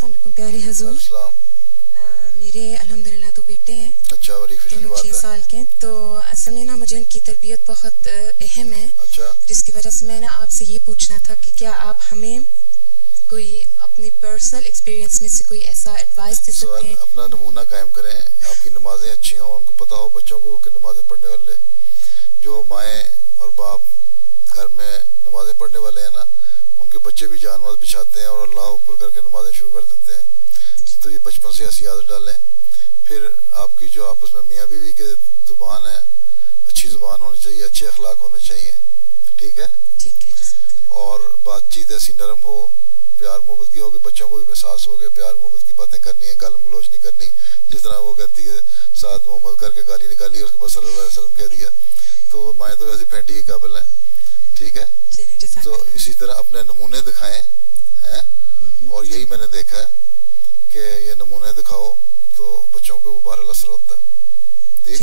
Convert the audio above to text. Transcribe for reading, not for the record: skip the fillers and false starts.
अस्सलाम वालेकुम प्यारे हुजूर। मेरे अल्हम्दुलिल्लाह तो बेटे हैं। अच्छा, बड़ी खुशी की बात है। 6 साल के। तो असल में ना मुझे उनकी तरबियत बहुत अहम है। अच्छा। जिसकी वजह से मैं ना आपसे ये पूछना था कि क्या आप हमें कोई अपनी पर्सनल एक्सपीरियंस में से कोई ऐसा एडवाइस दे सकते हैं? अपना नमूना कायम करें, आपकी नमाजें अच्छी हों, उनको पता हो बच्चों को कि नमाजें पढ़ने वाले जो माएँ और बाप घर में नमाजें पढ़ने वाले हैं ना, उनके बच्चे भी जानवर बिछाते हैं और अल्लाह ऊपर करके नमाजें शुरू कर देते हैं। तो ये बचपन से ऐसी आदत डालें। फिर आपकी जो आपस में मियाँ बीवी के जुबान है, अच्छी जुबान होनी चाहिए, अच्छे अखलाक होने चाहिए। ठीक है। और बातचीत ऐसी नरम हो, प्यार मोहब्बत की हो कि बच्चों को भी एहसास हो गया प्यार मोहब्बत की बातें करनी है, गालम गलोच नहीं करनी। जिस तरह वो कहती है साथ मोहम्मद करके गाली निकाली, उसके बाद सल्लल्लाहु अलैहि वसल्लम कह दिया, तो माएँ तो वैसे फेंटी के काबिल हैं। ठीक है। तो इसी तरह अपने नमूने दिखाएं हैं, और यही मैंने देखा है कि ये नमूने दिखाओ तो बच्चों पे वो बहरहाल असर होता है। ठीक।